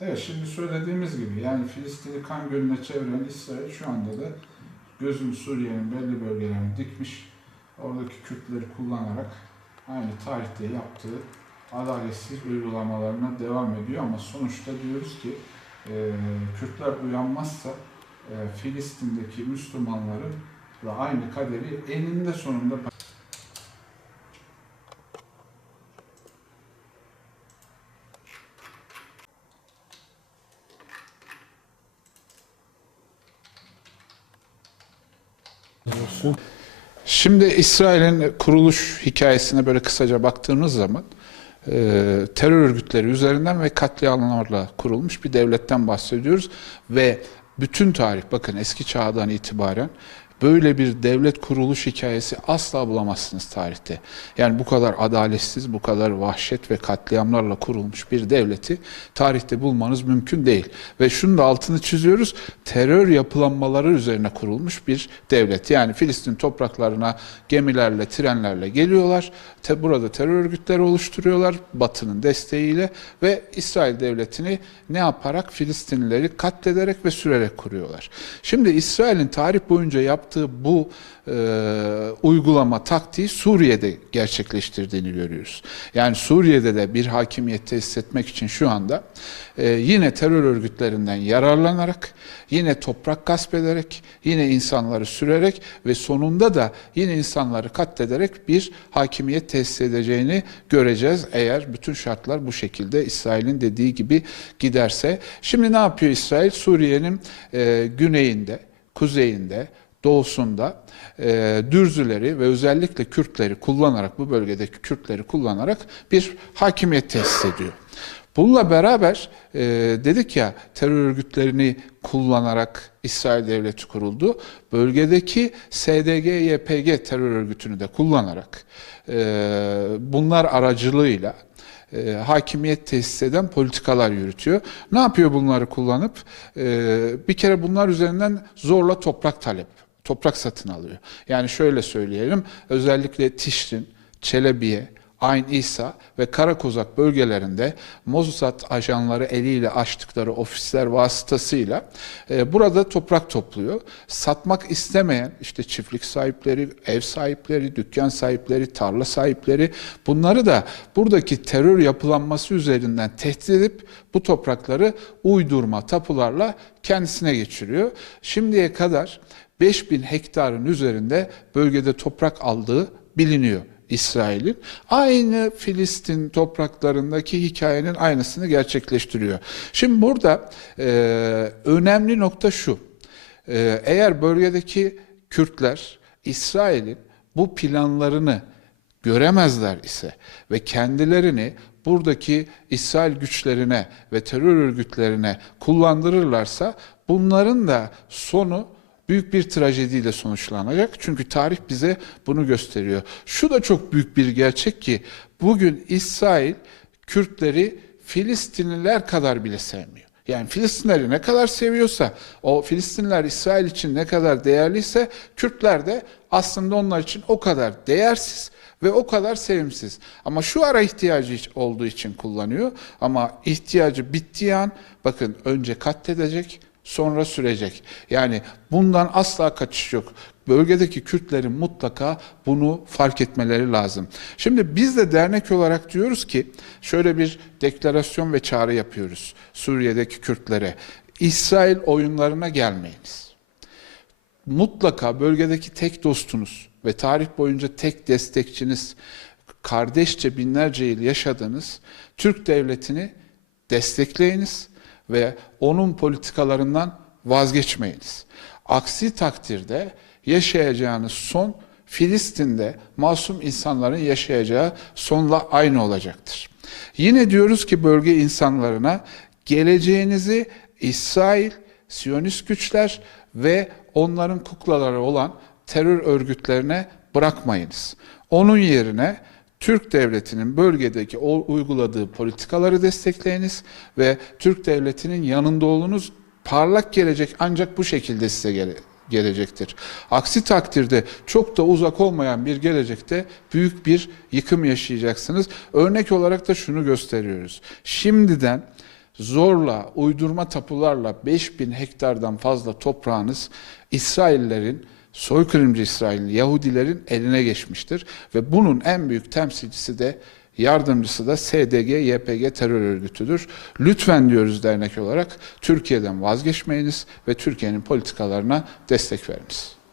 Evet şimdi söylediğimiz gibi yani Filistin'i kan gölüne çeviren İsrail şu anda da gözünü Suriye'nin belli bölgelerine dikmiş. Oradaki Kürtleri kullanarak aynı tarihte yaptığı adaletsiz uygulamalarına devam ediyor ama sonuçta diyoruz ki e, Kürtler uyanmazsa e, Filistin'deki Müslümanların da aynı kaderi eninde sonunda Şimdi İsrail'in kuruluş hikayesine böyle kısaca baktığımız zaman e, terör örgütleri üzerinden ve katliamlarla kurulmuş bir devletten bahsediyoruz ve bütün tarih bakın eski çağdan itibaren böyle bir devlet kuruluş hikayesi asla bulamazsınız tarihte. Yani bu kadar adaletsiz, bu kadar vahşet ve katliamlarla kurulmuş bir devleti tarihte bulmanız mümkün değil. Ve şunu da altını çiziyoruz, terör yapılanmaları üzerine kurulmuş bir devlet. Yani Filistin topraklarına gemilerle, trenlerle geliyorlar. Te burada terör örgütleri oluşturuyorlar Batı'nın desteğiyle ve İsrail devletini ne yaparak Filistinlileri katlederek ve sürerek kuruyorlar. Şimdi İsrail'in tarih boyunca yaptığı bu e, uygulama taktiği Suriye'de gerçekleştirdiğini görüyoruz. Yani Suriye'de de bir hakimiyet tesis etmek için şu anda e, yine terör örgütlerinden yararlanarak, yine toprak gasp ederek, yine insanları sürerek ve sonunda da yine insanları katlederek bir hakimiyet tesis edeceğini göreceğiz eğer bütün şartlar bu şekilde İsrail'in dediği gibi giderse. Şimdi ne yapıyor İsrail? Suriye'nin e, güneyinde, kuzeyinde, doğusunda e, Dürzüleri ve özellikle Kürtleri kullanarak, bu bölgedeki Kürtleri kullanarak bir hakimiyet tesis ediyor. Bununla beraber e, dedik ya terör örgütlerini kullanarak İsrail devleti kuruldu. Bölgedeki SDG-YPG terör örgütünü de kullanarak e, bunlar aracılığıyla e, hakimiyet tesis eden politikalar yürütüyor. Ne yapıyor bunları kullanıp? E, bir kere bunlar üzerinden zorla toprak talep, toprak satın alıyor. Yani şöyle söyleyelim, özellikle Tişrin, Çelebiye, Ayn İsa ve Karakozak bölgelerinde Mossad ajanları eliyle açtıkları ofisler vasıtasıyla e, burada toprak topluyor. Satmak istemeyen işte çiftlik sahipleri, ev sahipleri, dükkan sahipleri, tarla sahipleri bunları da buradaki terör yapılanması üzerinden tehdit edip bu toprakları uydurma tapularla kendisine geçiriyor. Şimdiye kadar 5000 hektarın üzerinde bölgede toprak aldığı biliniyor. İsrail'in aynı Filistin topraklarındaki hikayenin aynısını gerçekleştiriyor. Şimdi burada e, önemli nokta şu. E, eğer bölgedeki Kürtler İsrail'in bu planlarını göremezler ise ve kendilerini buradaki İsrail güçlerine ve terör örgütlerine kullandırırlarsa bunların da sonu büyük bir trajediyle sonuçlanacak. Çünkü tarih bize bunu gösteriyor. Şu da çok büyük bir gerçek ki bugün İsrail Kürtleri Filistinliler kadar bile sevmiyor. Yani Filistinleri ne kadar seviyorsa, o Filistinler İsrail için ne kadar değerliyse, Kürtler de aslında onlar için o kadar değersiz ve o kadar sevimsiz. Ama şu ara ihtiyacı olduğu için kullanıyor. Ama ihtiyacı bittiği an bakın önce katledecek, sonra sürecek. Yani bundan asla kaçış yok. Bölgedeki Kürtlerin mutlaka bunu fark etmeleri lazım. Şimdi biz de dernek olarak diyoruz ki şöyle bir deklarasyon ve çağrı yapıyoruz Suriye'deki Kürtlere. İsrail oyunlarına gelmeyiniz. Mutlaka bölgedeki tek dostunuz ve tarih boyunca tek destekçiniz, kardeşçe binlerce yıl yaşadığınız Türk devletini destekleyiniz ve onun politikalarından vazgeçmeyiniz. Aksi takdirde yaşayacağınız son Filistin'de masum insanların yaşayacağı sonla aynı olacaktır. Yine diyoruz ki bölge insanlarına geleceğinizi İsrail, Siyonist güçler ve onların kuklaları olan terör örgütlerine bırakmayınız. Onun yerine Türk devletinin bölgedeki uyguladığı politikaları destekleyiniz ve Türk devletinin yanında olunuz. Parlak gelecek ancak bu şekilde size gele gelecektir. Aksi takdirde çok da uzak olmayan bir gelecekte büyük bir yıkım yaşayacaksınız. Örnek olarak da şunu gösteriyoruz. Şimdiden zorla, uydurma tapularla 5000 hektardan fazla toprağınız İsraillerin, soykırımcı İsrail, Yahudilerin eline geçmiştir. Ve bunun en büyük temsilcisi de yardımcısı da SDG, YPG terör örgütüdür. Lütfen diyoruz dernek olarak Türkiye'den vazgeçmeyiniz ve Türkiye'nin politikalarına destek veriniz.